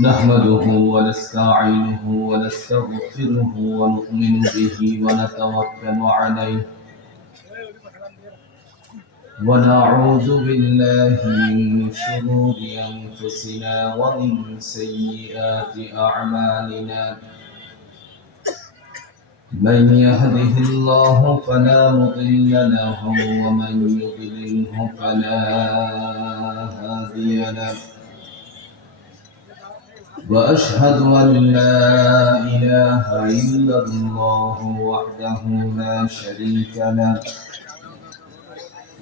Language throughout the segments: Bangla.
نحمده ونستعينه ونستغفره ونؤمن به ونتوكل عليه ونعوذ بالله من شرور أنفسنا ومن سيئات أعمالنا. من يهده الله فلا مضل له ومن يضلله فلا هادي له، وأشهد أن لا إله إلا الله وحده لا شريك له،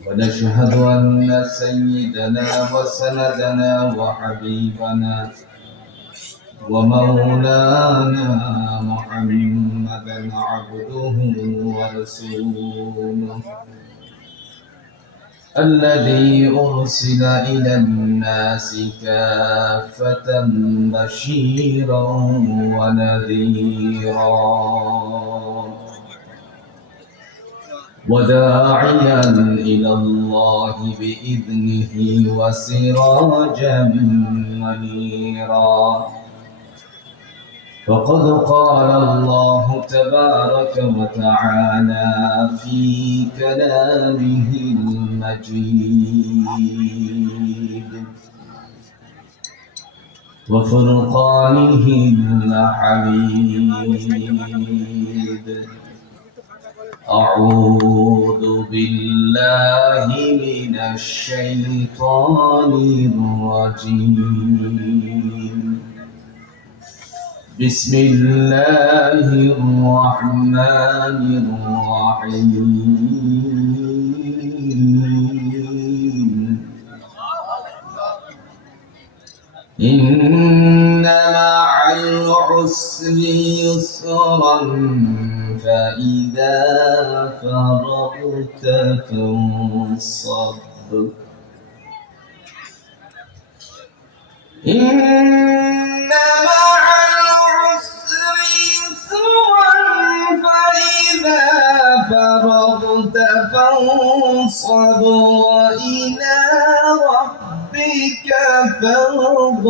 ونشهد أن سيدنا وسندنا وحبيبنا ومولانا محمدا عبده ورسوله الذي أرسل إلى الناس كافة بشيرا ونذيرا وداعيا إلى الله بإذنه وسراجا منيرا. فقد قال الله تبارك وتعالى في كلامه المجيد وفرقانه الحميد. أعوذ بالله من الشيطان الرجيم. بسم الله الرحمن الرحيم. إن مع العسر يسرا فإذا فرغت فانصب. إن مع العسر يسرا فإذا فرغت فانصب وإلى ربك فارغب.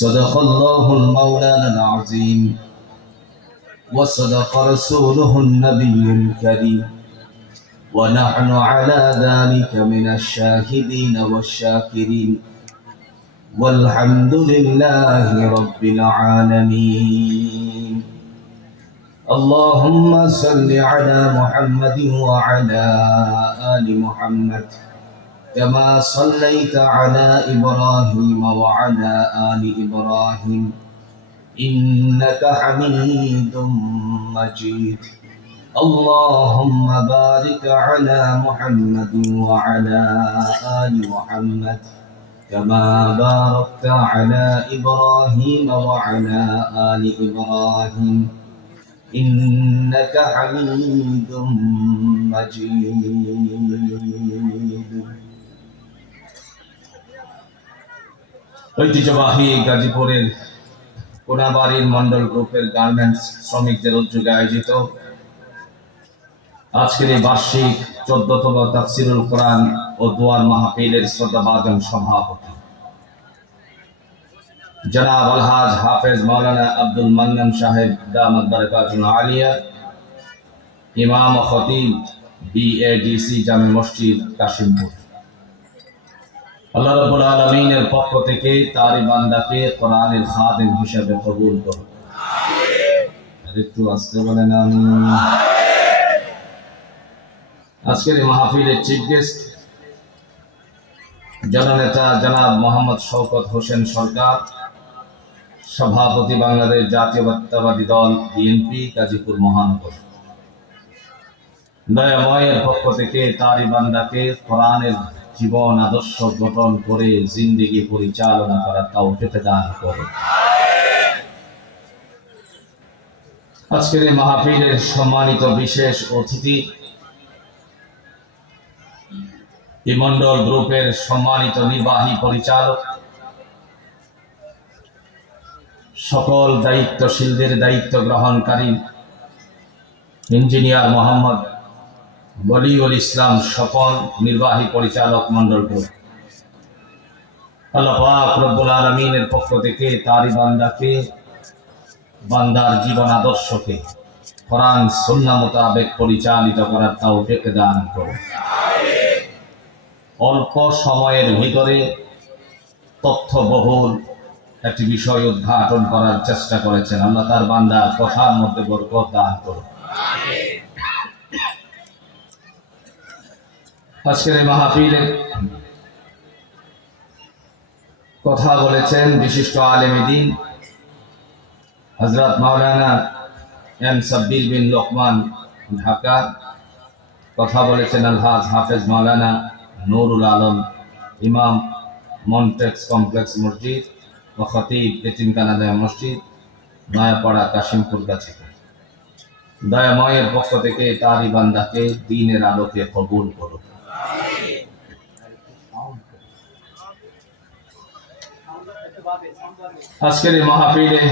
صدق الله المولانا العظيم وصدق رسوله النبي الكريم ونحن على ذلك من الشاهدين والشاكرين والحمد لله رب العالمين. اللهم صل على محمد وعلى آل محمد كما صليت على إبراهيم وعلى آل إبراهيم إنك حميد مجيد. اللهم بارك على محمد وعلى آل محمد كما باركت على إبراهيم وعلى آل إبراهيم إنك حميد مجيد. ঐতিহ্যবাহী গাজীপুরের কোনাবাড়ির মন্ডল গ্রুপের গার্মেন্টস শ্রমিকদের উদ্যোগে আয়োজিত আজকের এই বার্ষিক 14তম তাফসিরুল কোরআন ও দোয়ার মাহফিলের শ্রদ্ধাভাজন সভাপতি জনাব আলহাজ হাফেজ মাওলানা আব্দুল মান্নান সাহেব দামাত বারাকাতুল আলিয়া, ইমাম ও খতিব বিএডিসি জামে মসজিদ কাশিমপুর। আল্লাহ রাব্বুল আলামিনের পক্ষ থেকে তারই বান্দাকে কোরআনের খাদেম হিসেবে কবুল করুন। আমিন। একটু আস্তে বলেন আমিন। আজকের এই মাহফিলের চিফ গেস্ট জননেতা জনাব মোহাম্মদ শওকত হোসেন সরকার, সভাপতি বাংলাদেশ জাতীয়তাবাদী দল বিএনপি গাজীপুর মহানগর। দয়াময়ের পক্ষ থেকে তারই বান্দাকে কোরআনের জীবন আদর্শ গঠন করে জিন্দেগি পরিচালনা করার তৌফিক দান করুন। আজকের এই মাহফিলের সম্মানিত বিশেষ অতিথি এই মন্ডল গ্রুপের সম্মানিত নির্বাহী পরিচালক, সকল দায়িত্বশীলদের দায়িত্ব গ্রহণকারী ইঞ্জিনিয়ার মোহাম্মদ বলিউল ইসলাম স্বপন নির্বাহী পরিচালক মন্ডল গ্রুপ, আল্লাহ পাক রব্বুল আলামিনের পক্ষ থেকে তারই বান্দাকে, বান্দার জীবন আদর্শকে কোরআন সুন্নাহ মোতাবেক পরিচালিত করার তৌফিক দান করুন। অল্প সময়ের ভিতরে তথ্যবহুল একটি বিষয় উদ্ঘাটন করার চেষ্টা করেছেন। আল্লাহ তার বান্দার কথার মধ্যে বরকত দান করুন। আজকের এই মাহফিলে কথা বলেছেন বিশিষ্ট আলেমে দ্বীন হযরত মাওলানা এম সাব্বির বিন লোকমান ঢাকা। কথা বলেছেন আলহাজ হাফেজ মাওলানা নুরুল আলম, ইমাম মন্টেক্স কমপ্লেক্স মসজিদ ও খতিব এতিমখানা মসজিদ, নয়াপাড়া কাশিমপুর গাছিপুর। দয়াময়ের পক্ষ থেকে তারই বান্দাকে দ্বীনের আলোকে কবুল করুন। আজকের এই মাহফিলে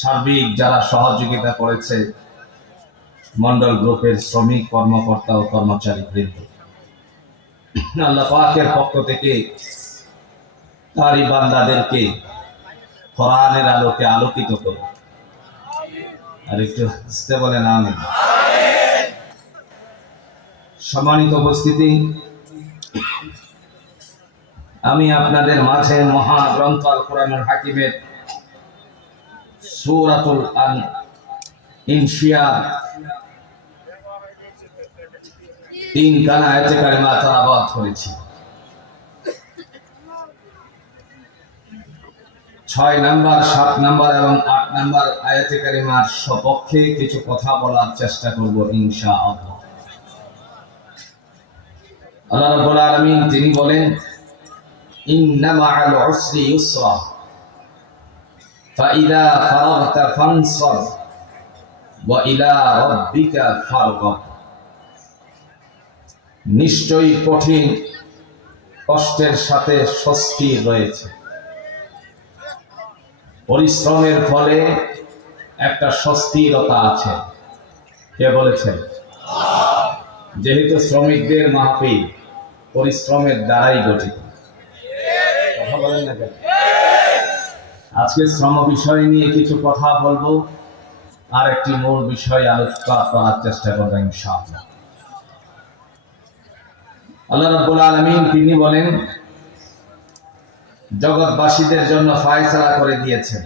সার্বিক যারা সহযোগিতা করেছে, মন্ডল গ্রুপের শ্রমিক, কর্মকর্তা ও কর্মচারী বৃন্দ, আল্লাহ পাকের পক্ষ থেকে তারই বান্দাদেরকে কোরআনের আলোকে আলোকিত করুন। আর একটু আসতে বলেন আমিন। সম্মানিত উপস্থিতি, আমি আপনাদের মাঝে মহাগ্রন্থ আল কোরআনুল হাকিমের সূরাতুল ইনশিয়া 3 খানা আয়াতে কারিমা তেলাওয়াত করেছি। 6 নাম্বার, 7 নাম্বার এবং 8 নাম্বার আয়াতে কারিমার সপক্ষে কিছু কথা বলার চেষ্টা করব ইনশাআল্লাহ। আল্লাহ রাব্বুল আলামিন তিনি বলেন, ইন্না মা'আল উসরি ইউসরা ফাইদা ফারাগতা ফানসব ওয়া ইলা রাব্বিকা ফারগাব। নিশ্চয়ই কঠিন কষ্টের সাথে স্বস্তি রয়েছে। পরিশ্রমের ফলে একটা স্বস্তিরতা আছে। কে বলেছেন? যেহেতু শ্রমিকদের মাহফিল পরিশ্রমের দ্বারাই গঠিত। কথা বলেন না কেন? আজকে শ্রম বিষয় নিয়ে কিছু কথা বলবো, আর একটি মূল বিষয় আলোচনা করার চেষ্টা করবো ইনশাআল্লাহ। আল্লাহ রাব্বুল আলামিন তিনি বলেন, জগৎবাসীদের জন্য ফয়সালা করে দিয়েছেন।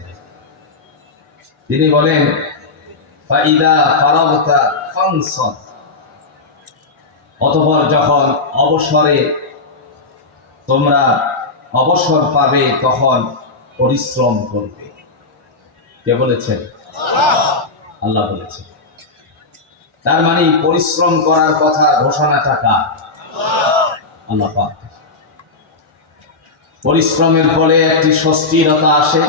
তিনি বলেন, ফাইদা ফারাগতা ফানসব, অতঃপর যখন অবসরে তোমরা অবসর পাবে তখন পরিশ্রম করবে। কে বলেছেন? আল্লাহ বলেছেন। তার মানে পরিশ্রম করার কথা ঘোষণাটা কার? আল্লাহ পাক। পরিশ্রমের ফলে একটি স্বস্তিরতা আসে।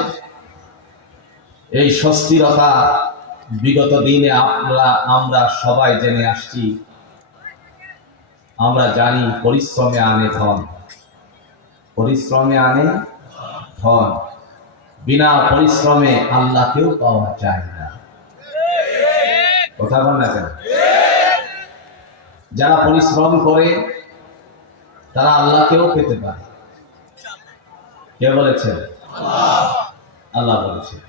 এই স্বস্তিরতা বিগত দিনে আমরা সবাই জেনে আসছি। আমরা জানি পরিশ্রমে আনে ধন, পরিশ্রমে আনে ধন। বিনা পরিশ্রমে আল্লাহকেও পাওয়া যায় না। কথা বল না কেন? যারা পরিশ্রম করে তারা আল্লাহকেও পেতে পারে। কে বলেছেন? আল্লাহ বলেছেন।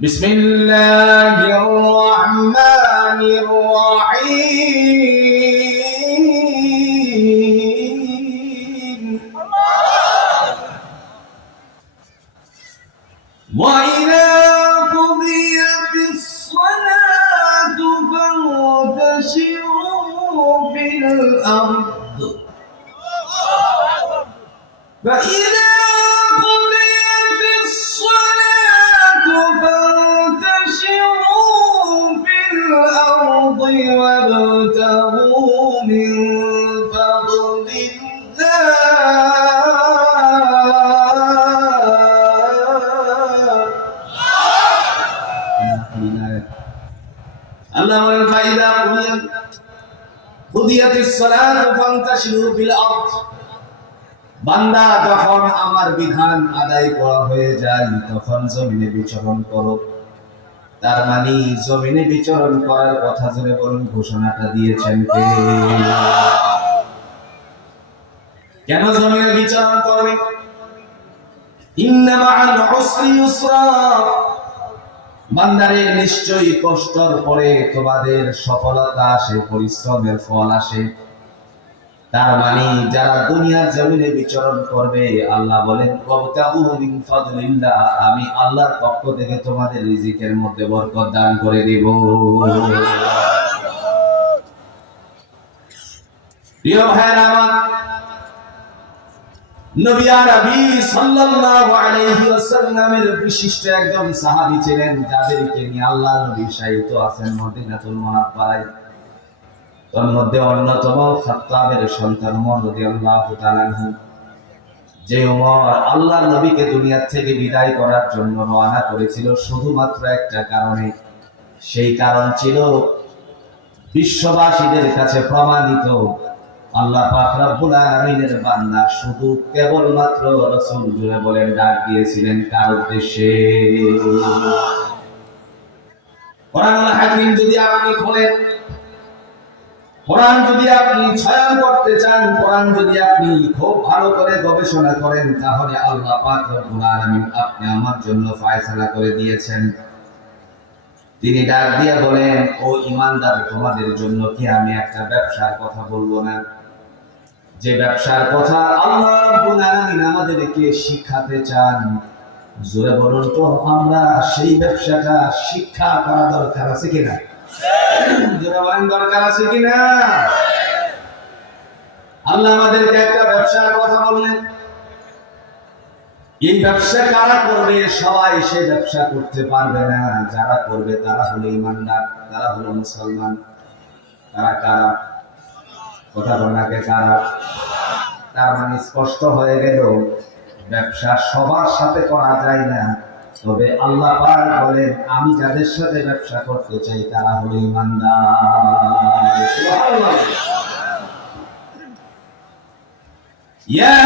বিসমিল্লাহির রহমানির রহিম। ওয়া ইযা কুদিয়াতিস সালাতু ফান্তাশিরু ফিল আরদ। فإذا قضيت الصلاة فانتشروا في الأرض وابتغوا من فضل الله فإذا قضيت الصلاة فانتشروا في الأرض। বান্দা যখন আমার বিধান আদায় করা হয়ে যায় তখন জমিনে বিচরণ করো। তার মানে জমিনে বিচরণ করার কথা জোরে বলুন, ঘোষণাটা দিয়েছেন কে? কেন জমিনে বিচরণ করবে? ইন্না মাআল উসরি ইউসরা, বান্দারে নিশ্চয়ই কষ্টর পরে তোমাদের সফলতা আসে, পরিশ্রমের ফল আসে। তার মানে যারা দুনিয়ার জমিনে বিচরণ করবে, আল্লাহ বলেন ওয়াবতাগু মিন ফাদলিল্লাহ, আমি আল্লাহর পক্ষ থেকে তোমাদের রিজিকের মধ্যে বরকত দান করে দেব। প্রিয় ভাইরা আমার, নবী আরবি সাল্লাল্লাহু আলাইহি ওয়াসাল্লামের বিশিষ্ট একজন সাহাবী ছিলেন, যাদেরকে নিয়ে আল্লাহর নবী শায়িত আছেন মদিনাতুল মুনাওয়ারায়। তার মধ্যে অন্যতম খাত্তাবের সন্তান ওমর রাদিয়াল্লাহু তাআলা আনহু। যে ওমর আল্লাহর নবীকে দুনিয়া থেকে বিদায় করার জন্য রওনা করেছিল শুধুমাত্র একটা কারণে, সেই কারণ ছিল বিশ্ববাসীদের কাছে প্রমাণিত আল্লাহ পাক রব্বুল আলামিনের বান্দা শুধু কেবলমাত্র রাসূল জুড়ে বলেন ডাক দিয়েছিলেন কার উদ্দেশ্যে? কোরআনুল হাকিম যদি আপনি খোলেন, কোরআন যদি আপনি চয়ন করতে চান, কোরআন যদি আপনি খুব ভালো করে গবেষণা করেন, তাহলে আল্লাহ পাক রব্বুল আলামিন আপনি আমার জন্য ফয়সালা করে দিয়েছেন। তিনি ডাক দিয়ে বলেন, ও ঈমানদার, তোমাদের জন্য কি আমি একটা ব্যবসার কথা বলবো না? যে ব্যবসার কথা আল্লাহ রাব্বুল আলামিন আমাদেরকে শিখাতে চান। জোরে বলুন তো, আমরা সেই ব্যবসাটা শিক্ষা করা দরকার আছে কিনা? জোরে বলেন, দরকার আছে কিনা? আল্লাহ আমাদেরকে একটা ব্যবসার কথা বললেন। এই ব্যবসা কারা করবে? সবাই সেই ব্যবসা করতে পারবে না। যারা করবে তারা হলো ঈমানদার, তারা হলো মুসলমান। তারা কারা? কথা বলাকে কারা? তার মানে স্পষ্ট হয়ে গেল, ব্যবসা সবার সাথে করা যায় না। তবে আল্লাহ পাক বলেন, আমি যাদের সাথে ব্যবসা করতে চাই তারা হলো ঈমানদার। সুবহানাল্লাহ। ইয়া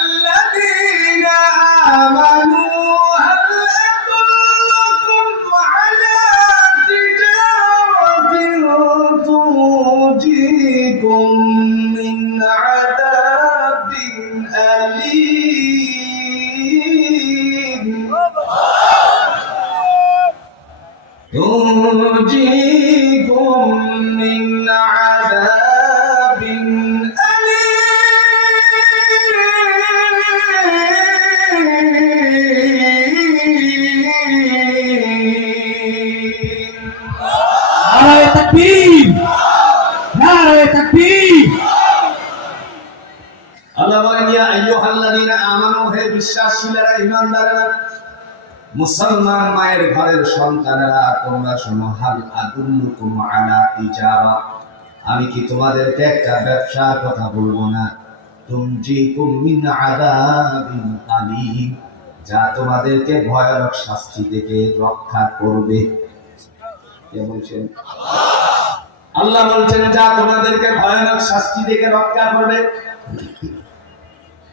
আইয়ুহাল্লাযীনা আমানু হাল আদুল্লুকুম আলা তিজারাতিন তুনজিকুম মিন আযাবিন আলীম, তুনজিকুম মিন আযাবিন নারায়ে তাকবীর, নারায়ে তাকবীর। আল্লাহ বলেন, ইয়া আইয়ুহাল্লাযীনা আমানু, হে বিশ্বাসীরা, ঈমানদারেরা, মুসলমান মায়ের ঘরের সন্তানেরা, তোমরা শোনো, হাল আদুল্লুকুম আলা তিজারা, আমি কি তোমাদেরকে একটা ব্যবসার কথা বলবো না? তুনজিকুম মিন আযাবিন আলীম, যা তোমাদেরকে ভয়ানক শাস্তি থেকে রক্ষা করবে। কে বলছেন? আল্লাহ বলছেন, যা তোমাদেরকে ভয়ানক শাস্তি থেকে রক্ষা করবে।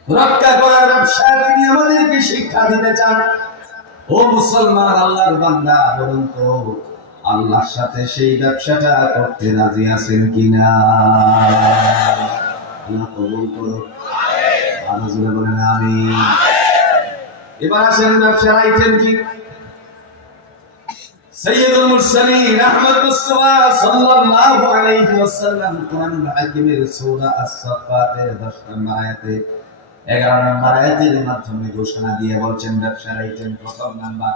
রক্ষা করার ব্যবসা তিনি আমাদেরকে শিক্ষা দিতে চান। ও মুসলমান, আল্লাহর বান্দা, বলুন তো, আল্লাহর সাথে সেই ব্যবসাটা করতে রাজি আছেন কিনা? আল্লাহ কবুল করুন। আরো জোরে বলেন আমিন। এবার আসেন ব্যবসার আইটেম কি? সাইয়্যিদুল মুরসালিন আহমদ মুস্তাফা সাল্লাল্লাহু আলাইহি ওয়াসাল্লাম কোরআনুল হাকিমের সূরা আস-সাফফাতের 10 নম্বর আয়াতে 11 নম্বর আয়াতের মাধ্যমে ঘোষণা দিয়ে বলছেন, ব্যবসার আইটেম প্রথম নাম্বার,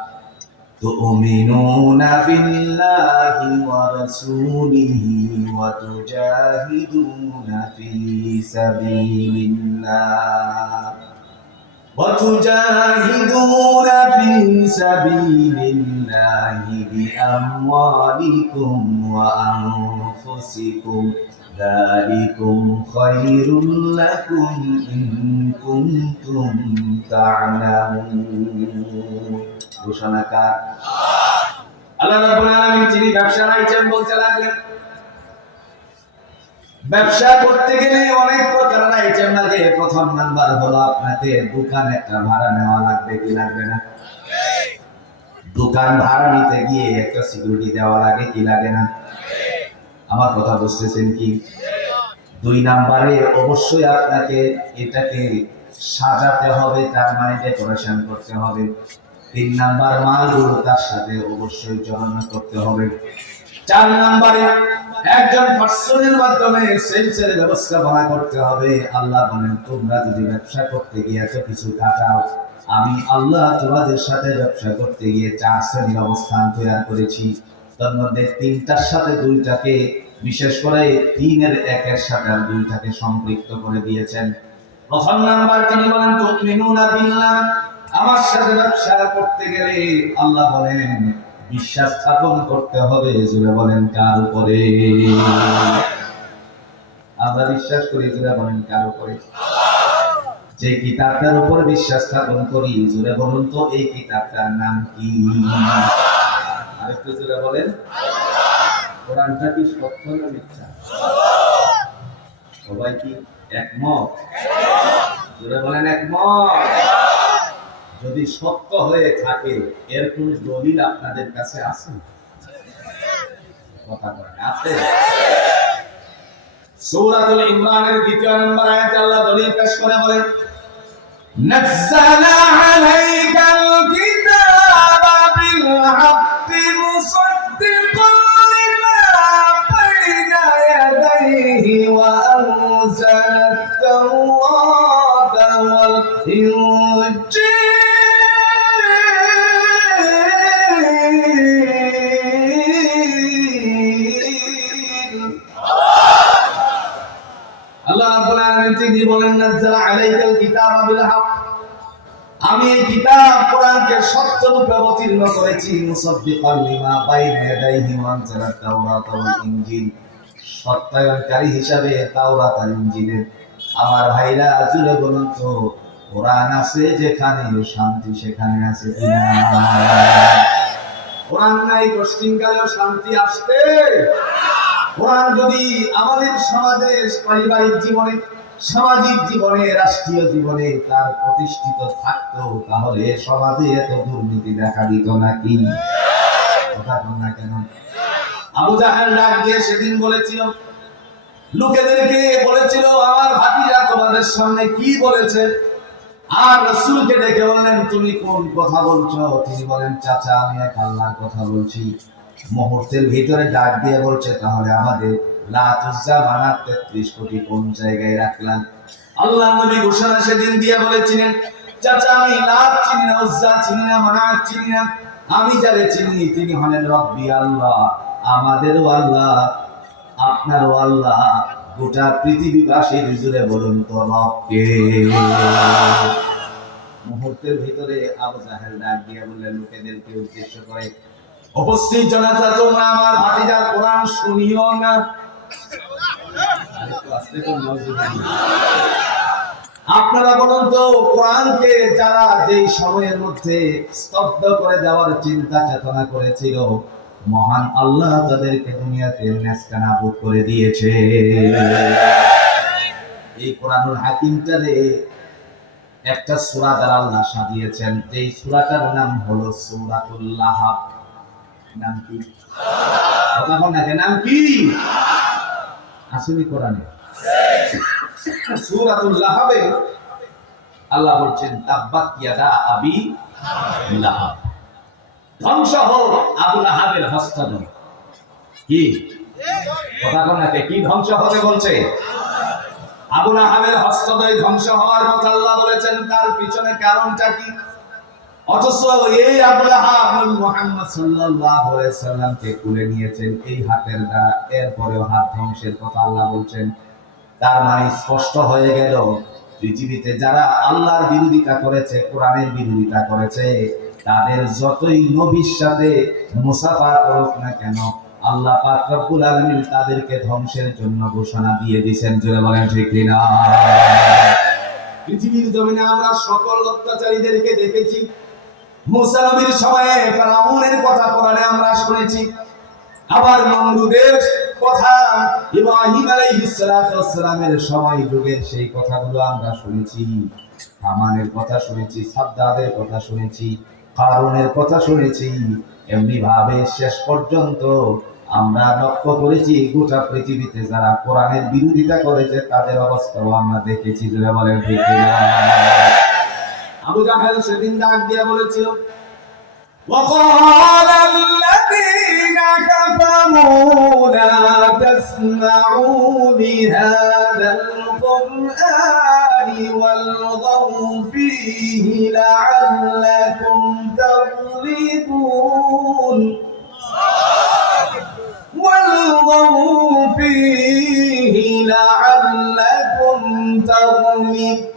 তুমিনুনা বিল্লাহি ওয়া রাসূলিহি ওয়া তুজাহিদুনা ফি সাবিলিল্লাহ وتجاهدون في سبيل الله بأموالكم وأنفسكم ذلكم خير لكم إن كنتم تعلمون। ঘোষণাকার আল্লাহ রাব্বুল আলামিন, তিনি ব্যবসার আইটেম বলতে লাগলেন। ব্যবসা করতে গেলে অনেক প্রকারের আইটেম লাগে। প্রথম নাম্বার হলো, আপনাকে দোকান একটা ভাড়া নেওয়া লাগবে কি লাগবে না? দোকান ভাড়া নিতে গিয়ে একটা সিকিউরিটি দেওয়া লাগে কি লাগে না? আমার কথা বুঝতেছেন কি? 2 নম্বরে অবশ্যই আপনাকে এটাকে সাজাতে হবে, তার মানে ডেকোরেশন করতে হবে। 3 নাম্বার মালগুলো তার সাথে অবশ্যই জড়ানো করতে হবে। 4 নম্বরে একজন পার্সনের মাধ্যমে সেলসের ব্যবস্থাপনা করতে হবে। আল্লাহ বলেন, তোমরা যদি ব্যবসা করতে গিয়ে এত কিছু কাটাও, আমি আল্লাহ তোমাদের সাথে ব্যবসা করতে গিয়ে 4 শ্রেণীর অবস্থান তৈরি করেছি। তার মধ্যে 3টার সাথে 2টাকে, বিশেষ করে 3-এর 1-এর সাথে আর 2টাকে সম্পৃক্ত করে দিয়েছেন। প্রথম নাম্বার তিনি বলেন, তুমিনুনা বিল্লাহ, আমার সাথে ব্যবসা করতে গেলে আল্লাহ বলেন বিশ্বাস স্থাপন করতে হবে। জোরে বলেন কার উপরে? আমরা বিশ্বাস করি, জোরে বলেন কার উপরে? যে কিতাবটার উপর বিশ্বাস স্থাপন করি, জোরে বলুন তো এই কিতাবটার নাম কি? আরেকটু জোরে বলেন। কোরআনটা কি সত্য না মিথ্যা? সবাই কি একমত? জোরে বলেন একমত। যদি সত্য হয়ে থাকে এর কোন দলিল আপনাদের কাছে আছে? কথা বলেন, আছে? সূরাতুল ইমরানের 2 নম্বর আয়াতে আল্লাহ দলিল পেশ করে বলেন, নাযালা আলাইকাল কিতাবা বিল হাক্কি মুসাদ্দিকান লিমা বাইনা ইয়াদাইহি ওয়া আনজালাত তাওরাতা ওয়াল ইনজিল। আল্লাহ রাব্বুল আলামিন তিনি বলেন, নাযালা আলাইকাল কিতাবা বিল হক, আমি এই কিতাব কোরআনকে সত্য রূপে অবতীর্ণ করেছি। মুসাদ্দিকান লিমা বাইনা ইয়াদাইহি ওয়া আনজালাত তাওরাতা ওয়াল ইনজিল, সত্যায়নকারী হিসাবে তাওরাত আর ইনজিলের। আমার ভাইরা জুড়ে বলুন তো, কোরআন আছে যেখানে শান্তি সেখানে আছে কিনা? কোরআন নাই কষ্টিনকালেও শান্তি আসবে? কোরআন যদি আমাদের সমাজে, পারিবারিক জীবনে, সামাজিক জীবনে, রাষ্ট্রীয় জীবনে তার প্রতিষ্ঠিত থাকতো, তাহলে সমাজে এত দুর্নীতি দেখা দিত নাকি? কথা বল না কেন? আবু জাহেল ডাক দিয়ে সেদিন বলেছিল, লোকেদেরকে বলেছিল, আমার ভাতিজা তোমাদের সামনে কি বলেছে? আর রাসূলকে ডেকে বললেন, তুমি কোন কথা বলছো? তিনি বলেন, চাচা আমি এক আল্লাহর কথা বলছি। মুহূর্তের ভিতরে ডাক দিয়ে বলছে, তাহলে আমাদের লাত উজ্জা মানাত 33 কোটি কোন জায়গায় রাখলাম? আল্লাহ নবী ঘোষণা সেদিন দিয়ে বলেছিলেন, চাচা আমি লাত চিনি না, উজ্জা চিনি না, মানাত চিনি না, আমি যারে চিনি তিনি হলেন রব্বি আল্লাহ, আমাদেরও আল্লাহ, আপনারও আল্লাহ, গোটা পৃথিবীবাসীর জুড়ে বলুন তো রবকে। মুহূর্তের ভিতরে আবু জাহেল ডাক দিয়ে বললেন লোকেদেরকে উদ্দেশ্য করে, উপস্থিত জনতা তোমরা আমার ভাতিজার কোরআন শুনিও না। আরেকটু আস্তে করে নজর দিন। আপনারা বলুন তো, কোরআনকে যারা যেই সময়ের মধ্যে স্তব্ধ করে যাওয়ার চিন্তা চেতনা করেছিল, মহান আল্লাহ তাদেরকে দুনিয়াতে নেস্তানাবুদ করে দিয়েছে। এই কোরআনুল হাকিমটারে একটা সূরা দ্বারা আল্লাহ সাজিয়েছেন, এই সূরাটার নাম হলো সূরাতুল লাহাব। নাম কি? কথা বল না, নাম কি? আসলে কোরআনে সূরাতুল লাহাবে আল্লাহ বলছেন, তাব্বাত ইয়াদা আবি লাহাব, ধ্বংস হোক আবু লাহাবের হস্তদ্বয়। কি কথা বল না, কি ধ্বংস হবে বলছে? আবু লাহাবের হস্তদ্বয় ধ্বংস হওয়ার কথা আল্লাহ বলেছেন। তার পিছনে কারণটা কি? অথচ এই আবু লাহাব মুহাম্মদ সাল্লাল্লাহু আলাইহি সাল্লামকে কুলে নিয়েছেন এই হাতের দ্বারা, এরপরেও হাত ধ্বংসের কথা আল্লাহ বলছেন। তার মানে স্পষ্ট হয়ে গেল, পৃথিবীতে যারা আল্লাহর বিরোধিতা করেছে, কোরআনের বিরোধিতা করেছে, তাদের যতই নবীর সাথে মুসাফা করুক না কেন, আল্লাহ পাক রব্বুল আলামিন তাদেরকে ধ্বংসের জন্য ঘোষণা দিয়ে দিয়েছেন। জোরে বলেন ঠিক কিনা? পৃথিবীর জমিনে আমরা সকল অত্যাচারীদেরকে দেখেছি। মুসা নবীর সময়ে ফিরআউনের কথা কোরআনে আমরা শুনেছি, আবার নমরুদের কথা, ইব্রাহিম আলাইহিস সালাতু ওয়াস সালামের সময় যুগের সেই কথাগুলো আমরা শুনেছি, হামানের কথা শুনেছি, সাদ্দাদের কথা শুনেছি, হারুনের কথা শুনেছি, এমনি ভাবে শেষ পর্যন্ত আমরা লক্ষ্য করেছি গোটা পৃথিবীতে যারা কোরআনের বিরোধিতা করেছে তাদের অবস্থাও আমরা দেখেছি। যারা বলেন ঠিক কিনা? আবু জাহেল সেদিন ডাক দিয়ে বলেছিল, وقال الذين كفروا لا تسمعوا لهذا القرآن والغوا فيه لعلكم تغلبون والغوا فيه لعلكم تغلبون.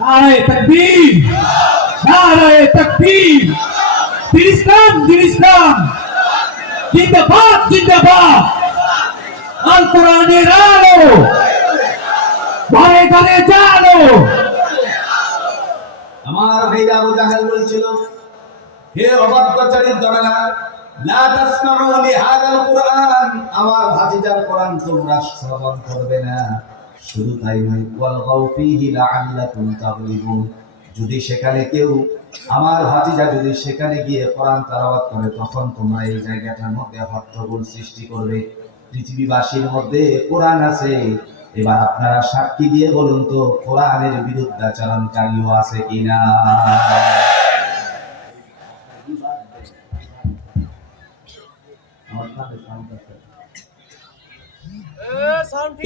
নারে তাকবীর, নারে তাকবীর। দিন ইসলাম, দিন ইসলাম জিন্দাবাদ, জিন্দাবাদ। আল কোরআনের আলো ঘরে ঘরে জালো। আমার ভাইরা আবু জাহেল বলছিল, হে অবাধ্যচারীর দলেরা, লা তাসমাউ লিহাদাল কুরআন, আমার ভাতিজার কোরআন তোমরা শ্রবণ করবে না। শুধু তাই নয়, ওয়াল গাউ ফীহি লাআল্লাকুম তাগলিবুন, যদি সেখানে কেউ আমার ভাতিজা যদি সেখানে গিয়ে কোরআন তেলাওয়াত করে তখন তোমরা এই জায়গাটার মধ্যে হট্টগোল সৃষ্টি করবে। পৃথিবীবাসীর মধ্যে কোরআন আছে, এবার আপনারা সাক্ষী দিয়ে বলুন তো কোরআনের বিরুদ্ধাচরণকারীও আছে কিনা?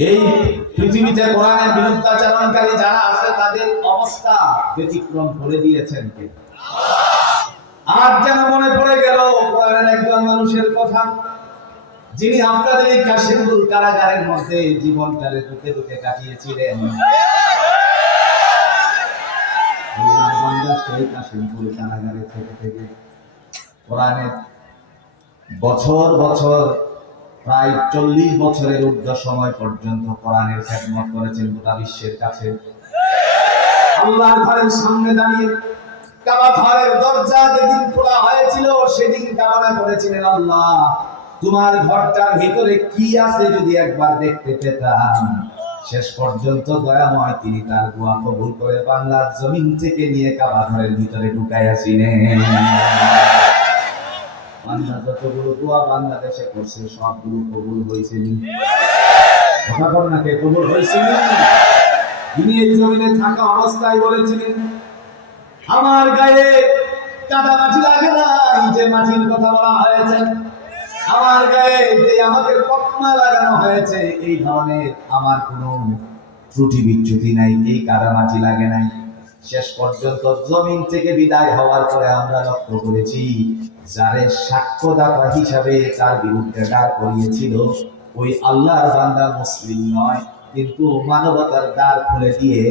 এই পৃথিবীতে কোরআনের বিরুদ্ধাচরণকারী যারা আছে তাদের অবস্থা ব্যতিক্রম করে দিয়েছেন কে? আজ যেন মনে পড়ে গেল কোরআনের একজন মানুষের কথা, যিনি আপনাদের এই কাশিমপুর কারাগারের মধ্যে জীবনকালে দুঃখে দুঃখে কাটিয়েছিলেন। আল্লাহর বান্দা সেই কাশিমপুর কারাগারে থেকে থেকে কোরআনের বছর বছর প্রায় 40 বছরের ঊর্ধ্ব সময় পর্যন্ত কোরআনের খেদমত করেছেন গোটা বিশ্বের কাছে। আল্লাহর ঘরের সামনে দাঁড়িয়ে কাবা ঘরের দরজা যেদিন খোলা হয়েছিল সেদিন কামনা করেছিলেন, আল্লাহ তোমার ঘরটার ভিতরে কি আছে যদি একবার দেখতে পেতাম। শেষ পর্যন্ত দয়াময় তিনি তার দোয়া কবুল করে বাংলার জমিন থেকে নিয়ে কাবা ঘরের ভিতরে ঢুকাইয়াছিলেন। বান্দা যতগুলো দোয়া বাংলাদেশে করছে সবগুলো কবুল হয়েছে। কথা বল না, কে কবুল হয়েছিল? তিনি এই জমিনে থাকা অবস্থায় বলেছিলেন, আমার গায়ে কাদা মাটি লাগে নাই যে মাটির কথা বলা হয়েছে, আমার গায়ে যে আমাকে তকমা লাগানো হয়েছে এই ধরনের আমার কোনো ত্রুটি বিচ্যুতি নাই, এই কাদা মাটি লাগে নাই। শেষ পর্যন্ত জমিন থেকে বিদায় হওয়ার পরে আমরা লক্ষ্য করেছি যারে সাক্ষ্যদাতা হিসাবে তার বিরুদ্ধে দাঁড় করিয়েছিল ওই আল্লাহর বান্দা মুসলিম নয়, কিন্তু মানবতার দ্বার খুলে দিয়ে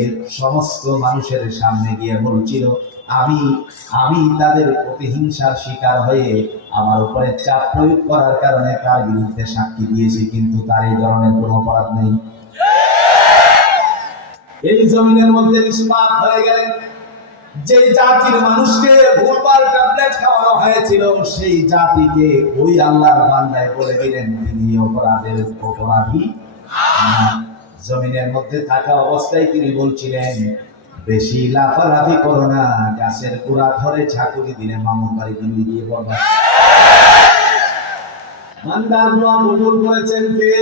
সমস্ত মানুষের সামনে গিয়ে বলছিল, আমি তাদের প্রতিহিংসার শিকার হয়ে আমার উপরে চাপ প্রয়োগ করার কারণে তার বিরুদ্ধে সাক্ষী দিয়েছি, কিন্তু তার এই ধরনের কোনো অপরাধ নেই। এই জমিনের মধ্যে নিষ্পাপ হয়ে গেলেন। যে জাতির মানুষকে ভুলভাল ট্যাবলেট খাওয়ানো হয়েছিল সেই জাতিকে ওই আল্লাহর বান্দায় বলে দিলেন তিনি অপরাধের অপরাধী। জমিনের মধ্যে থাকা অবস্থায় তিনি বলছিলেন, বেশি লাফালাফি করো না, গাছের গোড়া ধরে ঝাঁকুনি দিলে মামুর বাড়ি দিল্লি দিয়ে বলবা। বান্দার দোয়া কবুল করেছেন কে?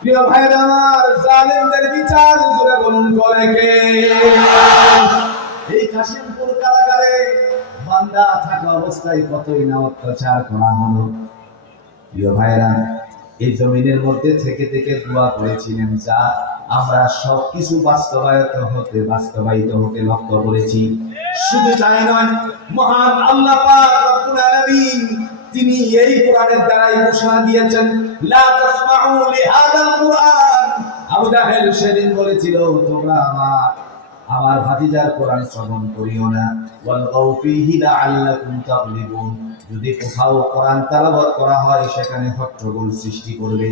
প্রিয় ভাইরা আমার, জালেমদের বিচার জুড়ে বলুন করে কে? এই কাশিমপুর কারাগারে বান্দা থাকা অবস্থায় কতই না অত্যাচার করা হলো। প্রিয় ভাইরা, এই জমিনের মধ্যে থেকে থেকে দোয়া করেছিলেন যা আমরা সবকিছু বাস্তবায়িত হতে লক্ষ্য করেছি। শুধু তাই নয়, মহান আল্লাহ পাক রব্বুল আলামিন তিনি এই কোরআনের দ্বারাই ঘোষণা দিয়েছেন, লা তাসমাউ লিহাদাল কুরআন। আবু জাহেল সেদিন বলেছিল, তোমরা আমার ভাতিজার কোরআন শ্রবণ করিও না, ওয়াল গাউ ফীহি লাআল্লাকুম তাগলিবুন, যদি কোথাও কোরআন তেলাওয়াত করা হয় সেখানে হট্টগোল সৃষ্টি করবে।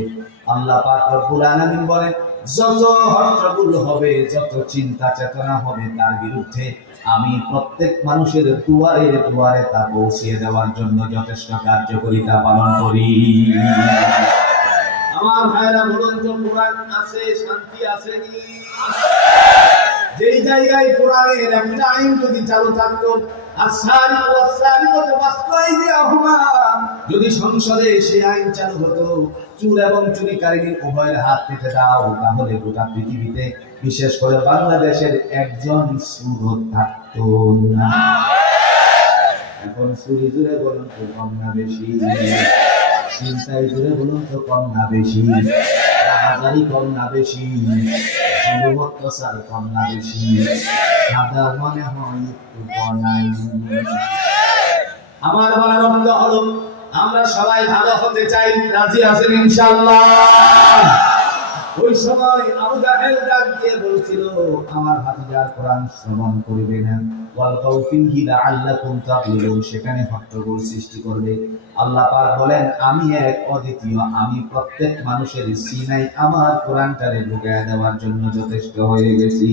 আল্লাহ পাক রব্বুল আলামিন বলেন, যত হট্টগোল হবে, যত চিন্তা চেতনা হবে তার বিরুদ্ধে, আমি প্রত্যেক মানুষের দুয়ারে দুয়ারে তা পৌঁছিয়ে দেওয়ার জন্য যথেষ্ট কার্যকারিতা পালন করি। আমার ভাইরা বলুন তো, কোরআন আছে, শান্তি আসেনি? যেই জায়গায় কোরআনের একটা আইন যদি চালু থাকতো, যদি সংসদে সেই আইন চালু হতো, চুর এবং চুরিকারীর উভয়ের হাত কেটে দাও, তাহলে গোটা পৃথিবীতে বিশেষ করে বাংলাদেশের একজন চুরও থাকতো না। এখন চুরি জুড়ে বলুন তো কম না বেশি? চিন্তায় জুড়ে বলুন তো কম না বেশি? রাহাজারি কম না বেশি? অত্যাচার কম না বেশি? সাদা মনে হয় একটু বনাই। আমার বলার অর্থ হলো, আমরা সবাই ভালো হতে চাই, রাজি আছেন ইনশাআল্লাহ? ওই সময় আবু জাহেল ডাক দিয়ে বলছিল, আমার ভাতিজার কোরআন শ্রবণ করবে না, ওয়াল কাউফিহি লাআল্লাকুম তাগলিবুন, সেখানে হট্টগোল সৃষ্টি করবে। আল্লাহ পাক বলেন, আমি এক অদ্বিতীয়, আমি প্রত্যেক মানুষের সিনায় আমার কোরআনটারে ঢুকায় দেওয়ার জন্য যথেষ্ট হয়ে গেছি।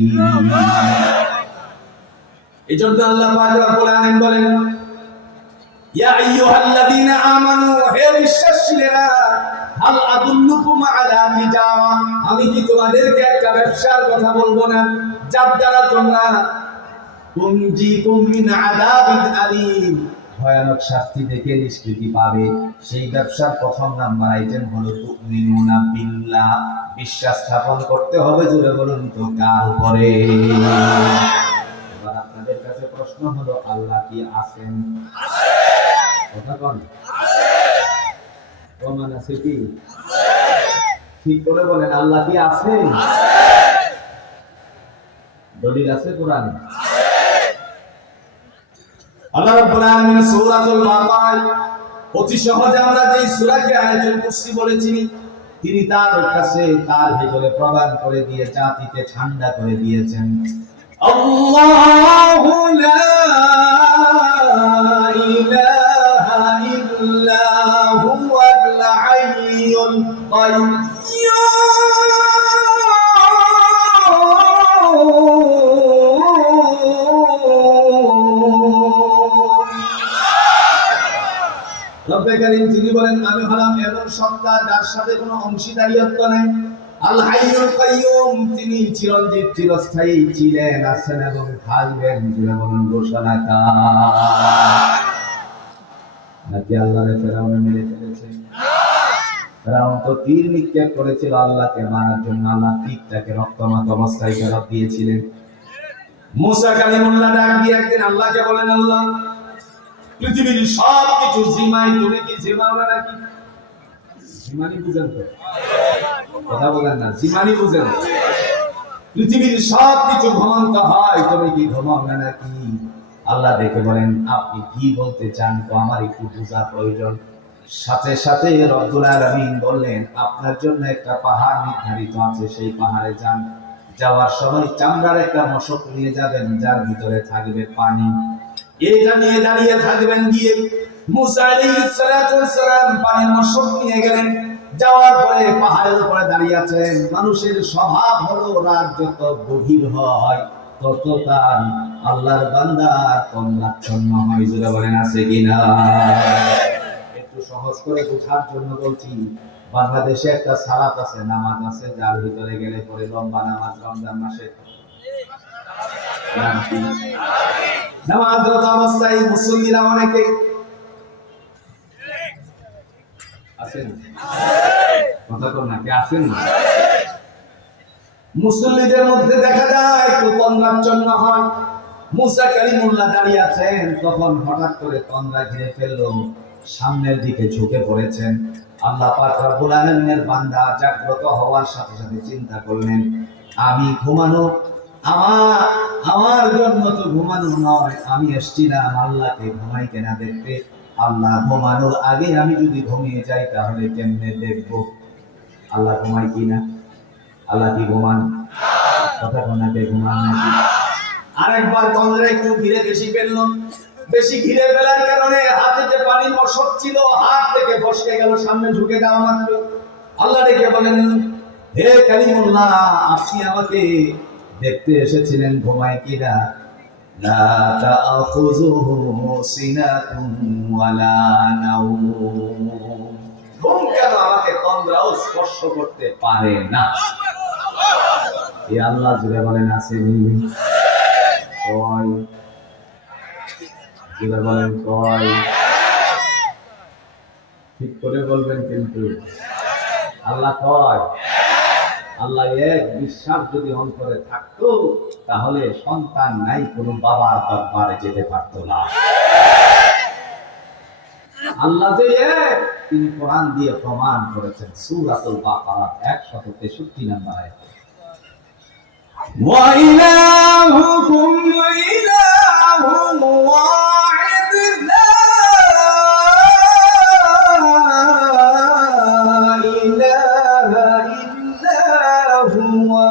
এজন্য আল্লাহ পাক রব্বুল আলামিন বলেন, ইয়া আইয়ুহাল্লাযীনা আমানু, হে বিশ্বাসীরা, হাল আদুল্লুকুম আলা তিজারা, আমি কি তোমাদেরকে একটা ব্যবসার কথা বলবো না, যার দ্বারা তোমরা তুনজিকুম মিন আযাবিন আলীম, ভয়ানক শাস্তি থেকে নিষ্কৃতি পাবে। সেই ব্যবসার প্রথম নাম্বার আইটেম হলো তুমিনুনা বিল্লাহ, বিশ্বাস স্থাপন করতে হবে। জোরে বলুন তো, কার উপরে? এবার আপনাদের কাছে প্রশ্ন হলো, আল্লাহ কি আছেন? কথা বল, প্রমাণ আছে কি? ঠিক করে বলেন, আল্লাহ কি আছে? দলিল আছে কোরআনে? আল্লাহ রাব্বুল আলামিন সূরাতুল বাকারায় অতি সহজে আমরা যে সূরাকে আয়াতুল কুরসি বলেছি, তিনি তার কাছে তার ভিতরে প্রদান করে দিয়ে জাতিকে ঠান্ডা করে দিয়েছেন। আল্লাহু লা ইলাহা ইল্লা হুয়াল হাইয়ুল কাইয়্যুম, রব্বে কারীম তিনি বলেন, আমি হলাম এমন সত্তা যার সাথে কোনো অংশীদারিত্ব নেই। আল হাইয়ুল কাইয়্যুম, তিনি চিরঞ্জীব, চিরস্থায়ী, ছিলেন, আছেন এবং থাকবেন। যিনি বলেন ঘোষণাকার। নাকি আল্লাহরে ফেরাউনে মেরে ফেলেছে? ফেরাউন তো তীর নিক্ষেপ করেছিল আল্লাহকে মারার জন্য, আল্লাহ তীরটাকে রক্তমাখা অবস্থায় ফেরত দিয়েছিলেন। মুসা কালিমুল্লাহ ডাক দিয়ে একদিন আল্লাহকে বলেন, আল্লাহ, পৃথিবীর সব কিছু জিমাই, তুমি কি জিমাও না নাকি? জিমানি বুঝেন তো? কথা বলেন না, জিমানি বুঝেন? পৃথিবীর সব কিছু ঘুমন্ত হয়, তুমি কি ঘুমাও না নাকি? আল্লাহ দেখে বলেন, আপনি কি বলতে চান তো আমার একটু বোঝা প্রয়োজন। সাথে সাথে রব্বুল আলামিন বললেন, আপনার জন্য একটা পাহাড় নির্ধারিত আছে, সেই পাহাড়ে যান। যাওয়ার সময় চামড়ার একটা মশক নিয়ে যাবেন, যার ভিতরে থাকবে পানি। এটা নিয়ে দাঁড়িয়ে থাকবেন। গিয়ে মুসা আলাইহিস সালাতু ওয়াস সালাম পানির মশক নিয়ে গেলেন। যাওয়ার পরে পাহাড়ের উপরে দাঁড়িয়ে আছেন। মানুষের স্বভাব হলো রাত যত গভীর হয় তত তার আল্লাহর বান্দা কমলাচ্ছন্ন হয়। জোরে বলেন, আছে কিনা? একটু সহজ করে বোঝার জন্য বলছি, বাংলাদেশে একটা সালাত আছে, নামাজ আছে, যার ভিতরে গেলে পরে লম্বা নামাজ রমজান মাসে। নামাজরত অবস্থায় মুসল্লিরা অনেকে আছেন, কথা কর না, কে আছেন? মুসল্লিদের মধ্যে দেখা যায় একটু তন্দ্রাচ্ছন্ন হয়। মুসা কালিমুল্লাহ দাঁড়িয়ে আছেন, তখন হঠাৎ করে তন্দ্রা ঘিরে ফেললো, সামনের দিকে ঝুঁকে পড়েছেন। আল্লাহ পাক রব্বুল আলামিনের বান্দা জাগ্রত হওয়ার সাথে সাথে চিন্তা করলেন, আমি ঘুমানো, আমার জন্য তো ঘুমানো নয়, আমি এসেছিলাম আল্লাহকে ঘুমাই কেনা দেখতে। আল্লাহ ঘুমানোর আগে আমি যদি ঘুমিয়ে যাই তাহলে কেমনে দেখবো আল্লাহ ঘুমাই কিনা? আল্লাহ কি ঘুমান? কথা কোনাকে ঘুমান নাকি? আরেকবার তন্দ্রা একটু ঘিরে বেশি ফেললো। বেশি ঘিরে ফেলার কারণে হাতে যে পানির মশক ছিল হাত থেকে ফসকে গেল, সামনে ঝুঁকে যাওয়া মাত্র আল্লাহ ডেকে বলেন, হে কালিমুল্লাহ, আপনি আমাকে দেখতে এসেছিলেন ঘুমায় কিনা? লা তাআখুযুহু সিনাতুন ওয়ালা নাওম। ঘুম কেন আমাকে তন্দ্রাও স্পর্শ করতে পারে না। এই আল্লাহ জুড়ে বলেন আসেনি? কয় জুড়ে বলেন কয়? ঠিক করে বলবেন কিন্তু। আল্লাহ কয়? আল্লাহ এক বিশ্বাস যদি অন্তরে থাকতো তাহলে সন্তান নাই কোনো বাবার দরবারে যেতে পারতো না। আল্লাহ যে এক, তিনি কোরআন দিয়ে প্রমাণ করেছেন। সূরাতুল বাকারা 163 নম্বর আয়াত। ওয়া ইলাহুকুম ইলাহুন ওয়াহিদ লা ইলাহা ইল্লা হুয়া